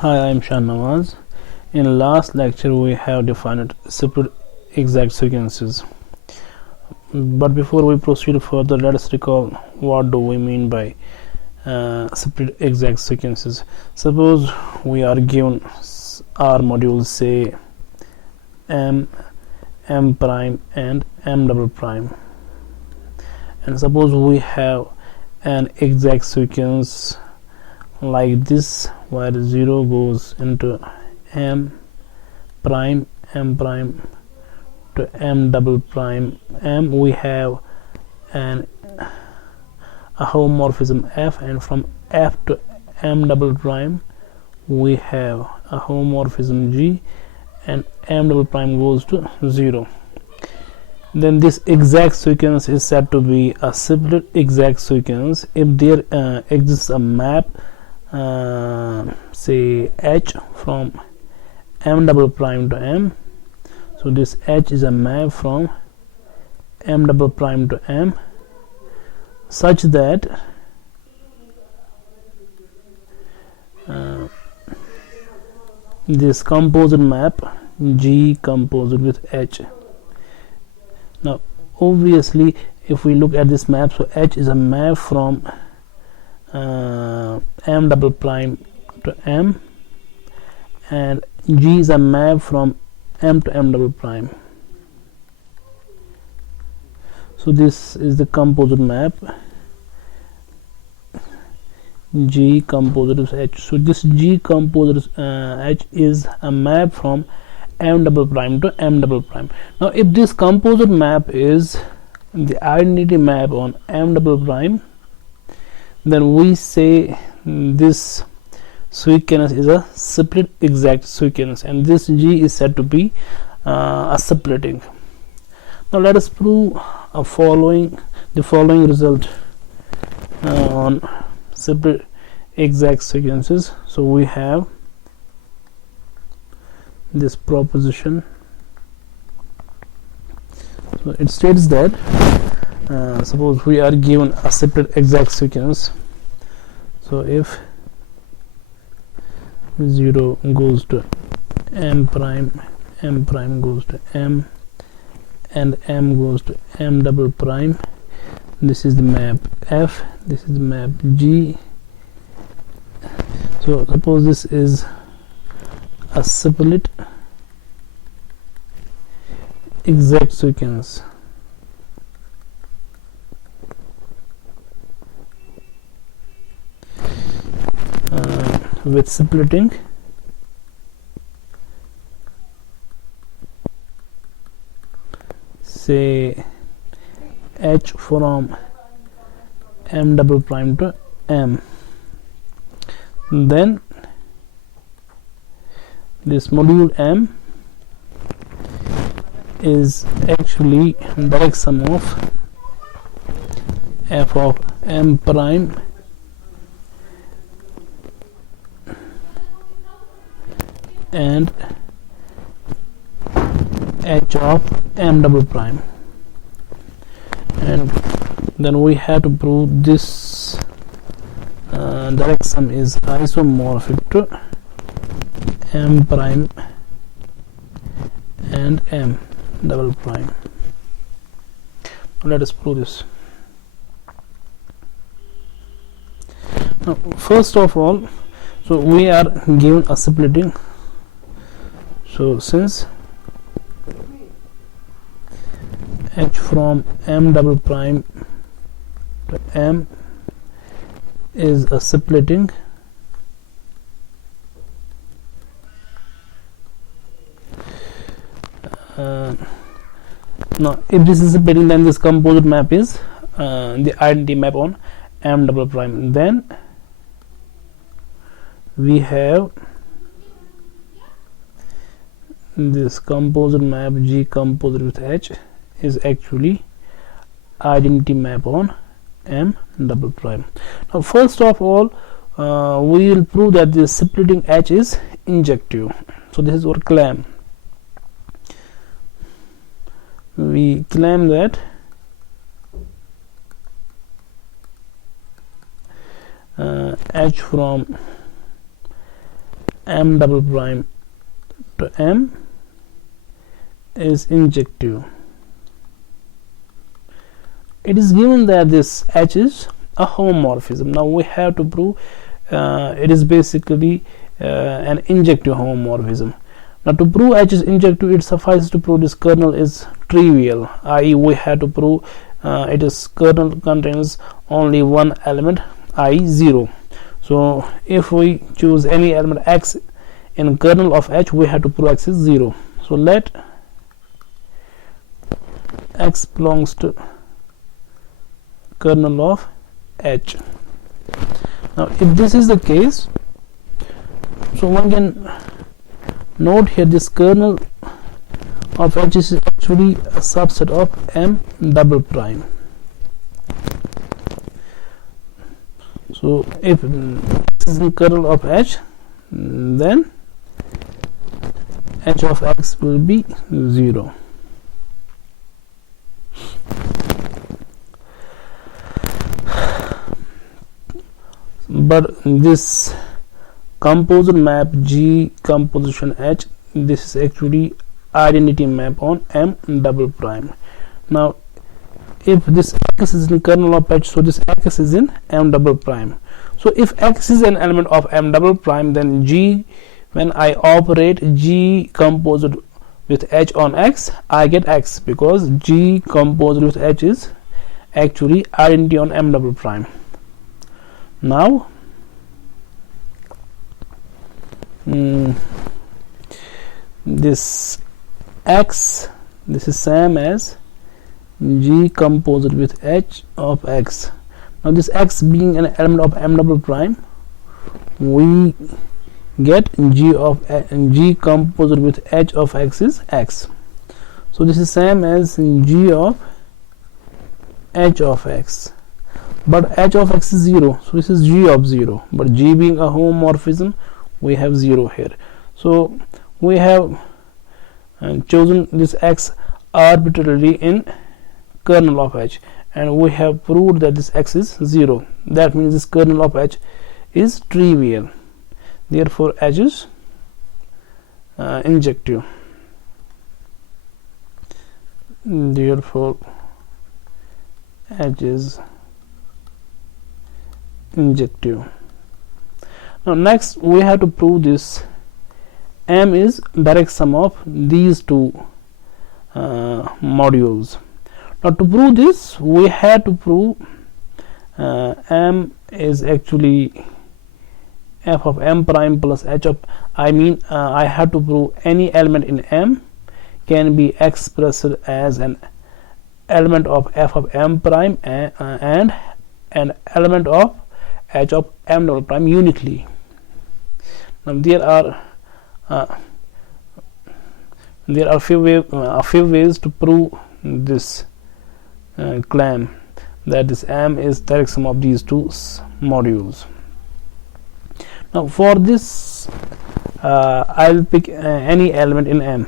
Hi, I'm Shan Nawaz. In last lecture we have defined separate exact sequences. But before we proceed further, let us recall what do we mean by separate exact sequences. Suppose we are given our modules, say m, m prime and m double prime, and suppose we have an exact sequence like this where 0 goes into m prime to m double prime m. We have a homomorphism f, and from f to m double prime we have a homomorphism g, and m double prime goes to 0. Then this exact sequence is said to be a separate exact sequence if there exists a map, say h from m double prime to m. So this h is a map from m double prime to m such that this composite map G composite with H. Now obviously if we look at this map, so H is a map from m double prime to m, and G is a map from m to m double prime. So this is the composite map G composite with H. So this G composite H is a map from m double prime to m double prime. Now if this composite map is the identity map on m double prime, then we say this sequence is a separate exact sequence, and this G is said to be a splitting. Now let us prove the following result on separate exact sequences. So we have this proposition. So it states that suppose we are given a separate exact sequence. So if 0 goes to m prime goes to m, and m goes to m double prime, this is the map F, this is the map G. So suppose this is a separate exact sequence. With splitting say H from m double prime to m, then this module m is actually direct sum of f of m prime and h of m double prime, and then we have to prove this direct sum is isomorphic to m prime and m double prime. Let us prove this. Now first of all, so we are given a splitting. So since h from m double prime to m is a splitting, now if this is splitting, then this composite map is the identity map on m double prime. Then we have this composite map G composite with H is actually identity map on m double prime. Now first of all, we will prove that this splitting H is injective. So this is our claim. We claim that H from m double prime to m is injective. It is given that this H is a homomorphism. Now we have to prove it is basically an injective homomorphism. Now to prove H is injective, it suffices to prove this kernel is trivial, i.e. we have to prove it is kernel contains only one element, i.e. 0. So if we choose any element x in kernel of H, we have to prove x is 0. So let x belongs to kernel of H. Now if this is the case, so one can note here this kernel of H is actually a subset of M double prime. So if this is the kernel of H, then H of x will be 0. But this composite map G composition H, this is actually identity map on M double prime. Now if this x is in kernel of H, so this x is in M double prime. So if x is an element of M double prime, then G, when I operate G composite with H on x, I get x, because G composite with H is actually identity on M double prime. Now this x, this is same as G composite with H of x. Now this x being an element of M double prime, we get G composite with H of x is x. So this is same as G of H of x, but H of x is 0, so this is G of 0, but G being a homomorphism, we have 0 here. So we have chosen this x arbitrarily in kernel of H, and we have proved that this x is 0. That means this kernel of H is trivial. Therefore H is injective. Therefore H is injective. Now next we have to prove this M is direct sum of these two modules. Now to prove this, we have to prove M is actually f of M prime plus H of, I have to prove any element in M can be expressed as an element of f of M prime and an element of H of M double prime uniquely. Now there are a few ways to prove this claim that this M is direct sum of these two modules. Now for this I'll pick any element in M.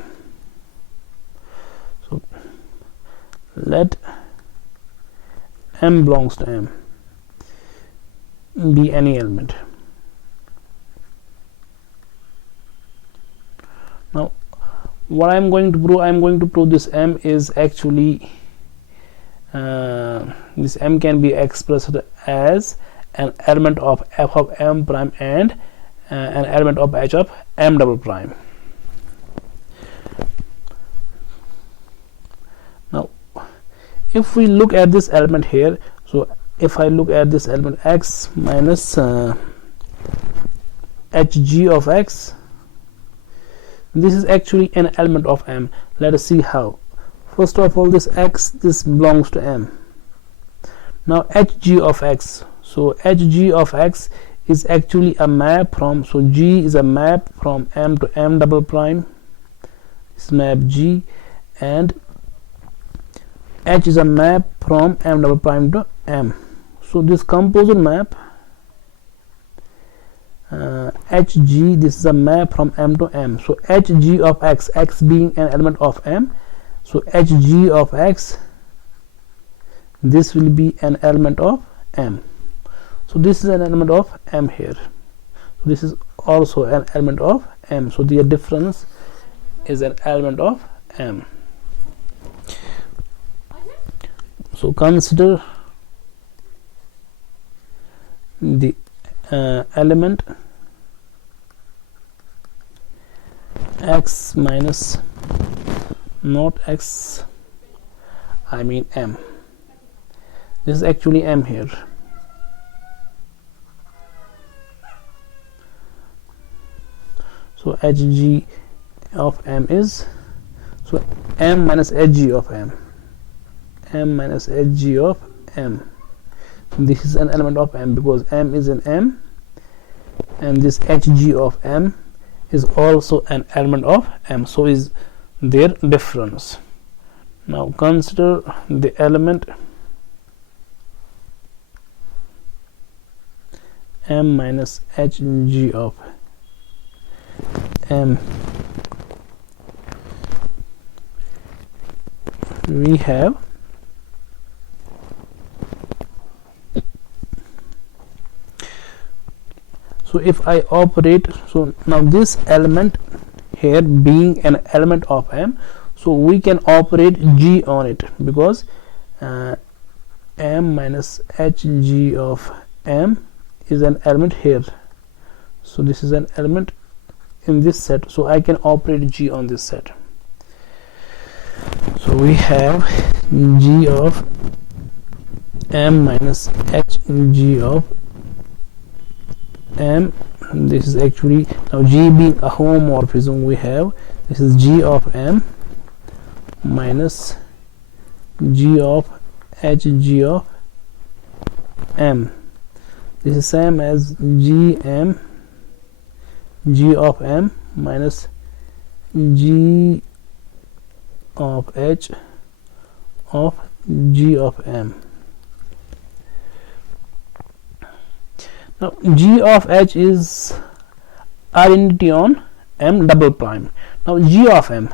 So let M belongs to M be any element. Now what I'm going to prove this M is actually this M can be expressed as an element of f of M prime and an element of H of M double prime. Now if we look at this element here, so if I look at this element x minus hg of x, this is actually an element of M. Let us see how. First of all, this x, this belongs to M. Now hg of x, so hg of x is actually a map from, so G is a map from M to M double prime, this map G, and H is a map from M double prime to M. So this composite map hg, this is a map from M to M. So hg of x, x being an element of M, so hg of x, this will be an element of M. So this is an element of M here. This is also an element of M, so their difference is an element of M. So consider the element x minus, not x, I mean M. This is actually M here. So hg of M is, so M minus hg of M, M minus hg of M. This is an element of M because M is in M, and this hg of M is also an element of M, so is their difference. Now consider the element M minus hg of M. We have so if I operate, so now this element here being an element of M, so we can operate G on it because M minus hg of M is an element here, so this is an element in this set, so I can operate G on this set. So we have G of M minus hg of M. This is actually, now G being a homomorphism, we have this is G of M minus G of hg of M. This is same as G of M minus G of H of G of M. Now G of H is identity on M double prime. Now G of M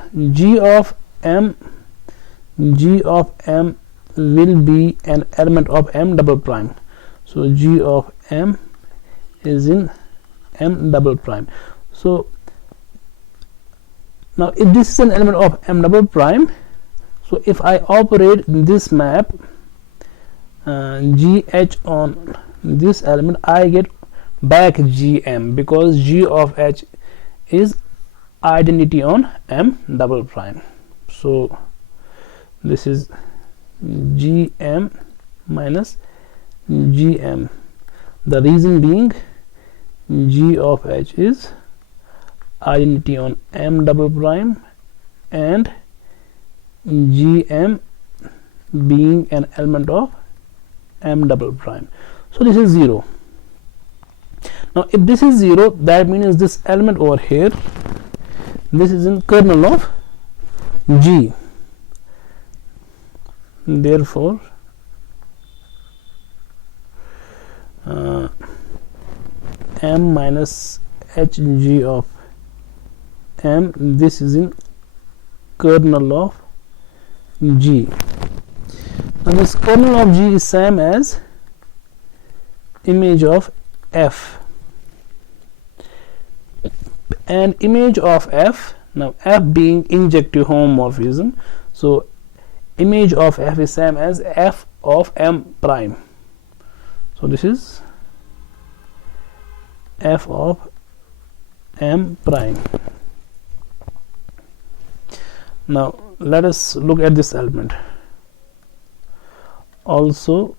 will be an element of M double prime. So G of M is in M double prime. So now if this is an element of M double prime, so if I operate this map GH on this element, I get back GM because G of H is identity on M double prime. So this is GM minus GM. The reason being G of H is identity on M double prime and GM being an element of M double prime. So this is 0. Now if this is 0, that means this element over here, this is in kernel of G. Therefore M minus hg of M, this is in kernel of G. Now this kernel of G is same as image of F, and image of F, now F being injective homomorphism, so image of F is same as F of M prime. So this is F of M prime. Now let us look at this element. Also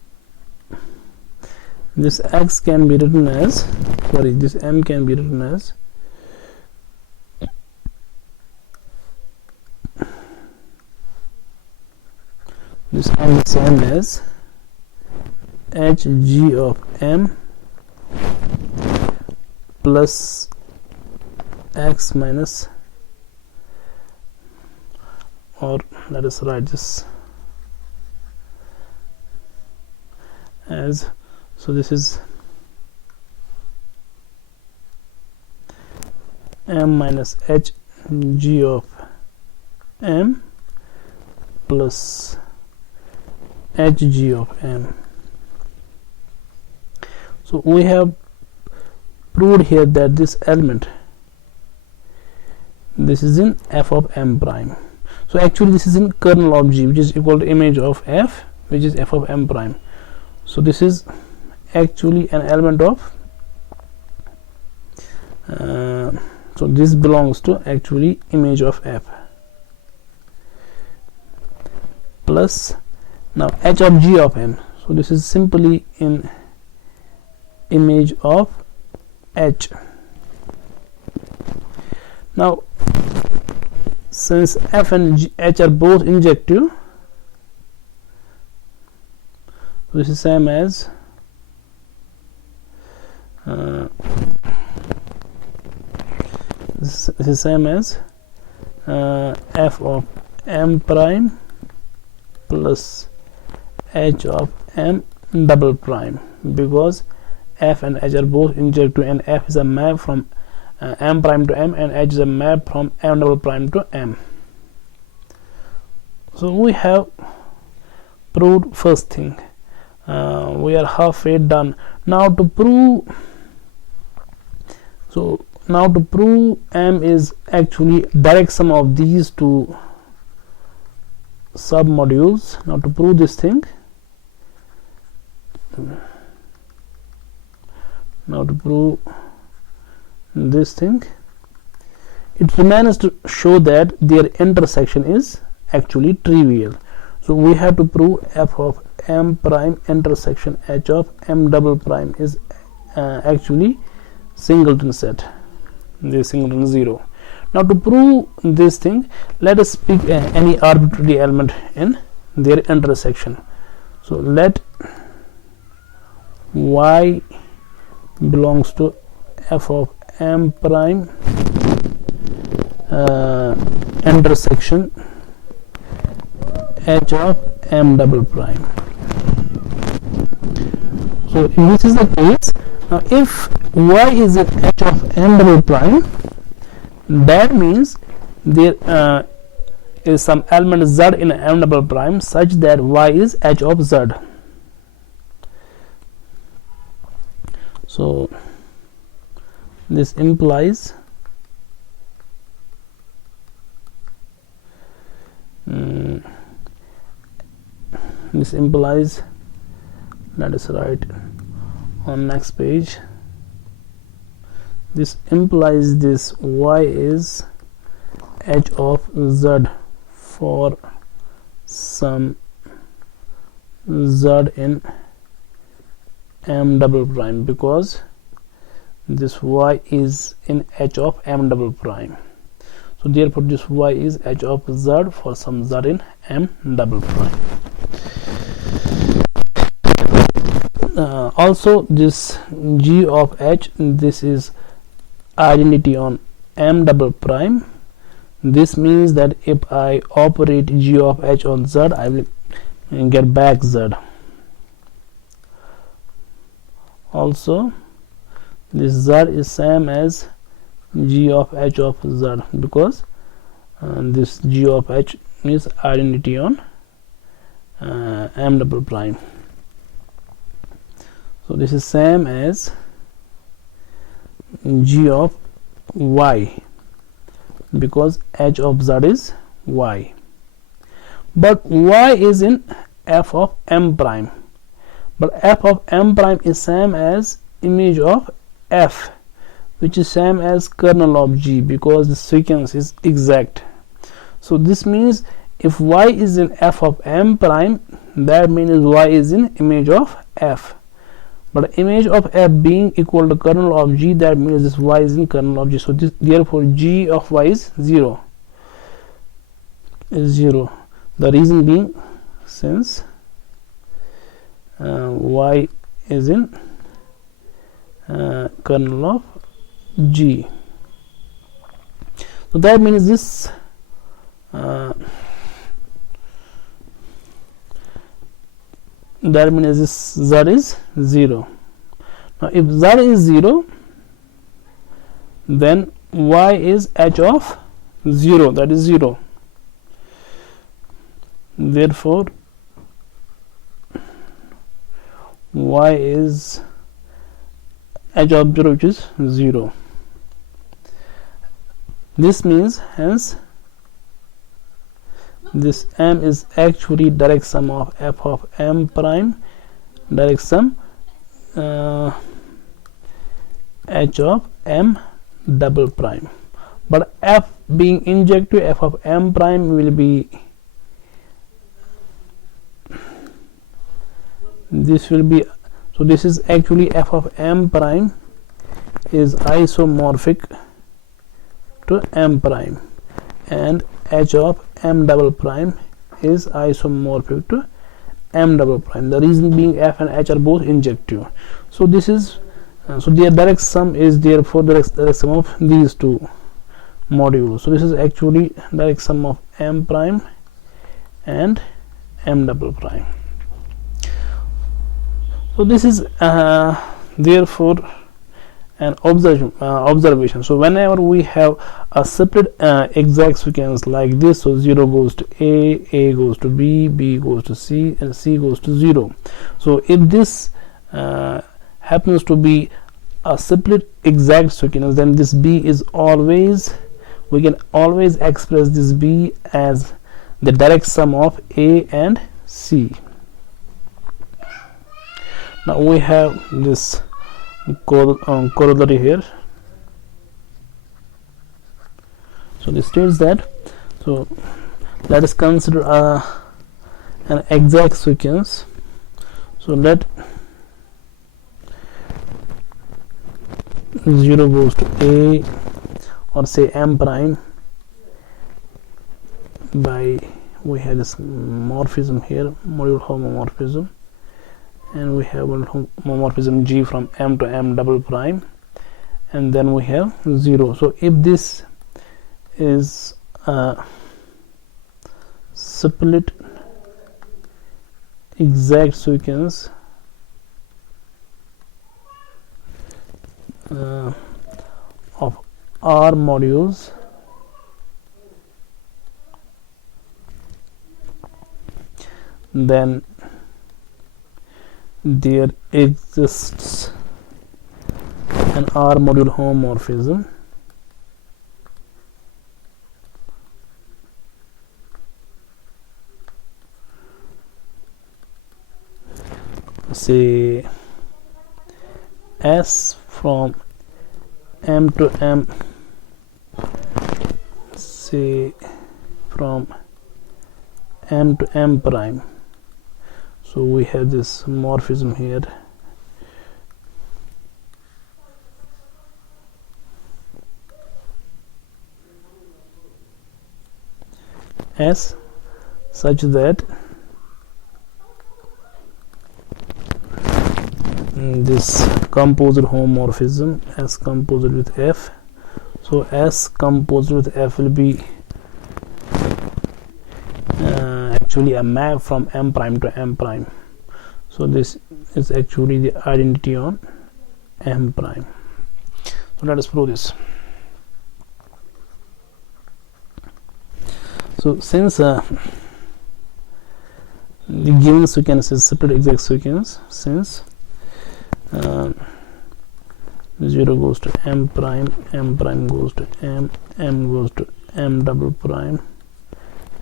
this X can be written as, sorry, this M can be written as this M is same as hg of M plus X minus, or let us write this as, so this is M minus hg of M plus hg of M. So we have proved here that this element, this is in f of m prime. So actually this is in kernel of G, which is equal to image of f, which is f of m prime. So this is actually an element of so this belongs to actually image of f plus now h of G of m. So this is simply in image of h. Now since f and h are both injective, this is same as this is same as f of m prime plus h of m double prime, because f and h are both injective and f is a map from m prime to m and h is a map from m double prime to m. So we have proved first thing. We are halfway done. Now to prove m is actually direct sum of these two submodules. Now to prove this thing, it remains to show that their intersection is actually trivial. So we have to prove f of m prime intersection h of m double prime is actually singleton set. This singleton 0. Now to prove this thing, let us pick any arbitrary element in their intersection. So let y belongs to f of m prime intersection h of m double prime. So if this is the case, now if y is in h of m double prime, that means there is some element z in m double prime such that y is h of z. So this implies let us write on next page. This implies this y is h of z for some z in m double prime, because this y is in h of m double prime. So therefore this y is h of z for some z in m double prime. Also this g of h, this is identity on m double prime. This means that if I operate g of h on z, I will get back z. Also this z is same as g of h of z, because this g of h is identity on m double prime. So this is same as g of y, because h of z is y, but y is in f of m prime, but f of m prime is same as image of f, which is same as kernel of G, because the sequence is exact. So this means if y is in f of m prime, that means y is in image of f, but image of f being equal to kernel of G, that means this y is in kernel of G. So this, therefore g of y is 0. The reason being, since y is in kernel of G, so that means this z is 0. Now if z is 0, then y is h of 0, that is 0. Therefore y is h of 0, which is 0. This means hence this m is actually direct sum of f of m prime, direct sum h of m double prime. But f being injective, f of m prime will be, this will be, so this is actually f of m prime is isomorphic to m prime, and h of m double prime is isomorphic to m double prime. The reason being f and h are both injective. So this is so their direct sum is therefore the direct sum of these two modules. So this is actually direct sum of m prime and m double prime. So this is therefore an observation. So whenever we have a separate exact sequence like this, so 0 goes to a goes to b goes to c, and c goes to 0. So if this happens to be a separate exact sequence, then this b is always, we can always express this b as the direct sum of a and c. Now we have this corollary here. So this states that, so let us consider an exact sequence. So let 0 goes to a, or say m prime, by, we have this morphism here, module homomorphism, and we have homomorphism G from m to m double prime, and then we have 0. So if this is a split exact sequence of R modules, then there exists an R module homomorphism say S from m to m, say from m to m prime. So we have this morphism here, S, such that this composite homomorphism S composite with F, so S composite with F will be actually a map from m prime to m prime. So this is actually the identity on m prime. So let us prove this. So since the given sequence is separate exact sequence, since 0 goes to m prime goes to m goes to m double prime,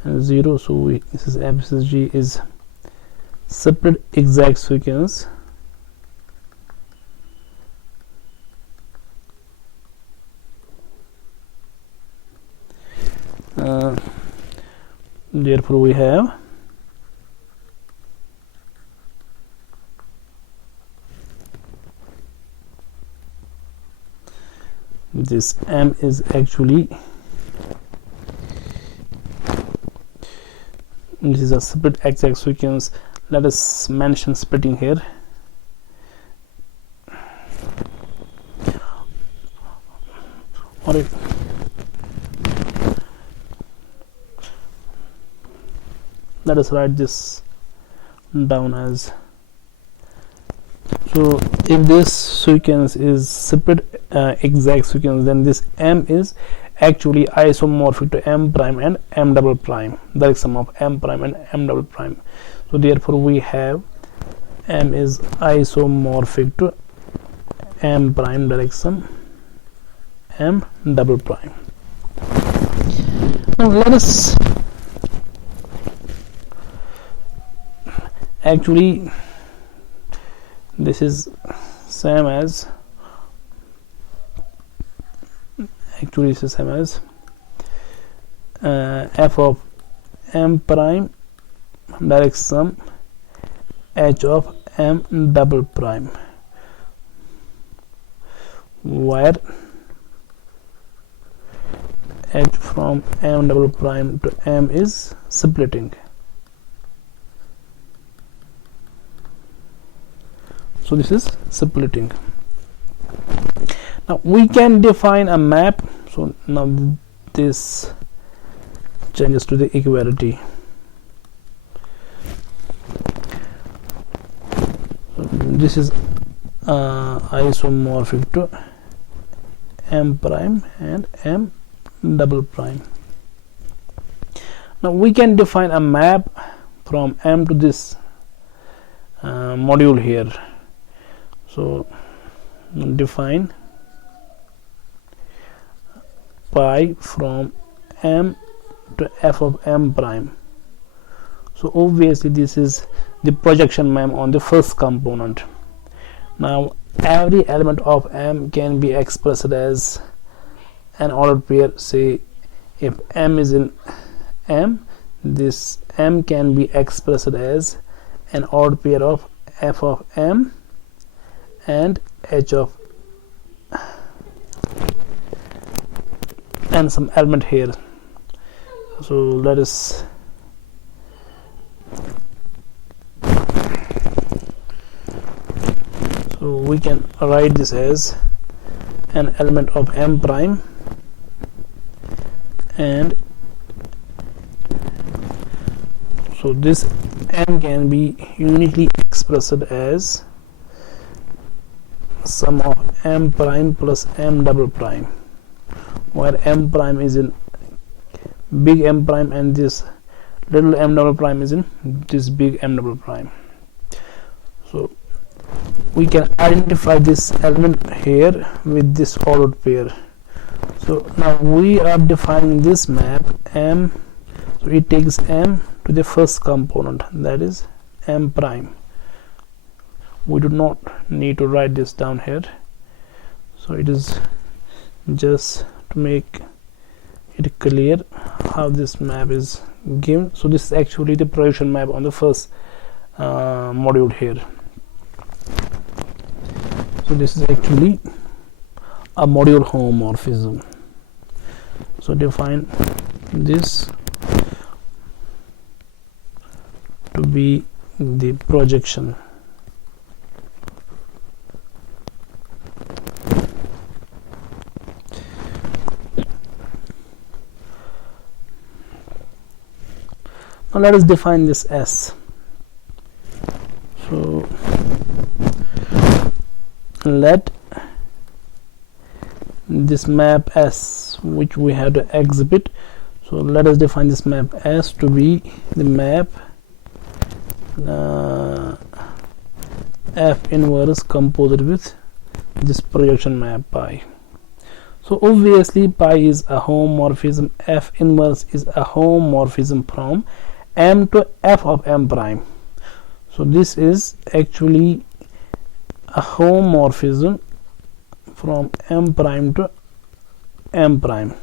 and 0, so this is f, this is g, is separate exact sequence therefore we have this m is actually, this is a split exact sequence. Let us mention splitting here. Or if let us write this down as, so if this sequence is separate exact sequence, then this m is actually isomorphic to m prime and m double prime, direct sum of m prime and m double prime. So therefore we have m is isomorphic to m prime direct sum m double prime. Now let us actually this is same as f of m prime direct sum h of m double prime, where h from m double prime to m is splitting. So this is splitting. Now we can define a map. So now this changes to the equality. This is isomorphic to m prime and m double prime. Now we can define a map from m to this module here. So define pi from m to f of m prime. So obviously this is the projection map on the first component. Now every element of m can be expressed as an ordered pair. Say if m is in m, this m can be expressed as an ordered pair of f of m and h of and some element here. So let us we can write this as an element of m prime and so this m can be uniquely expressed as sum of m prime plus m double prime, where m prime is in big M prime and this little m double prime is in this big M double prime. So we can identify this element here with this ordered pair. So now we are defining this map M, so it takes M to the first component, that is M prime. We do not need to write this down here, so it is just to make it clear how this map is given. So this is actually the projection map on the first module here. So this is actually a module homomorphism. So define this to be the projection. Now let us define this S. So let this map S, which we have to exhibit, so let us define this map S to be the map F inverse composed with this projection map pi. So obviously pi is a homomorphism, F inverse is a homomorphism from M to F of M prime. So this is actually a homomorphism from M prime to M prime.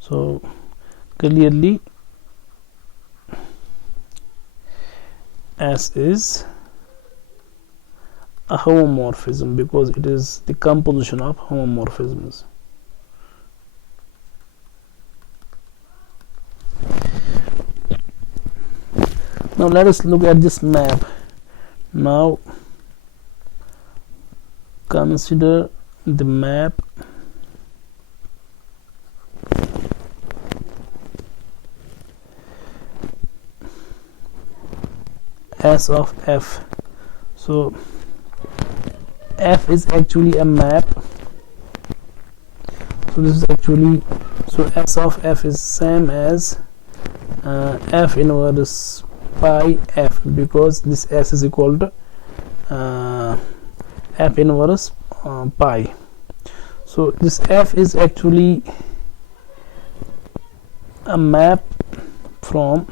So clearly S is a homomorphism because it is the composition of homomorphisms. Now let us look at this map. Now consider the map S of F. So F is actually a map. So this is actually, so S of F is same as f inverse pi f, because this s is equal to f inverse pi. So this f is actually a map from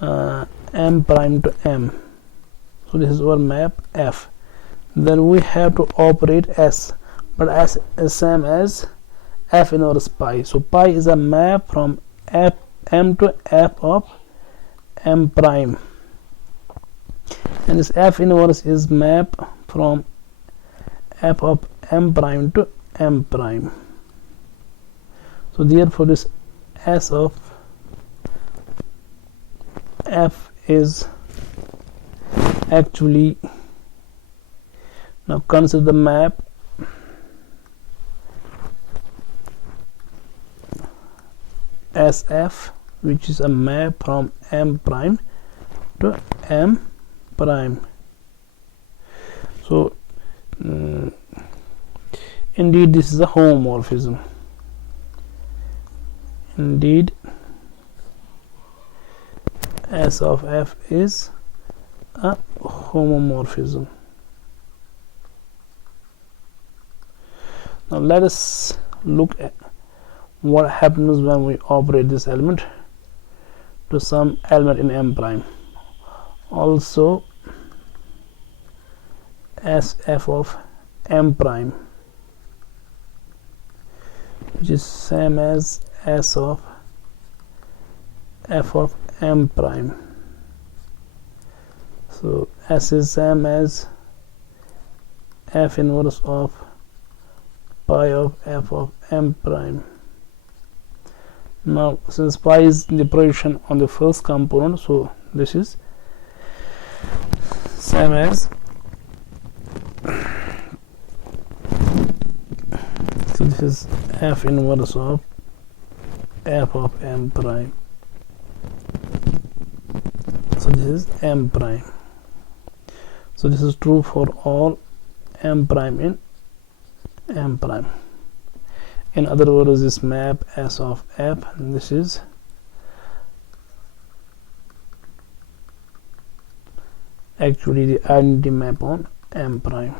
m prime to m. So this is our map f. Then we have to operate s, but s is same as f inverse pi. So pi is a map from m to f of m prime, and this f inverse is map from f of m prime to m prime. So therefore this s of f is actually, now consider the map SF, which is a map from m prime to m prime. So indeed this is a homomorphism. Indeed S of f is a homomorphism. Now let us look at what happens when we operate this element to some element in m prime. Also SF of m prime, which is same as S of f of m prime. So S is same as f inverse of pi of f of m prime. Now since pi is the projection on the first component, so this is same as, so this is f inverse of f of m prime. So this is m prime. So this is true for all m prime in m prime. In other words, this map S of f, and this is actually the identity map on m prime.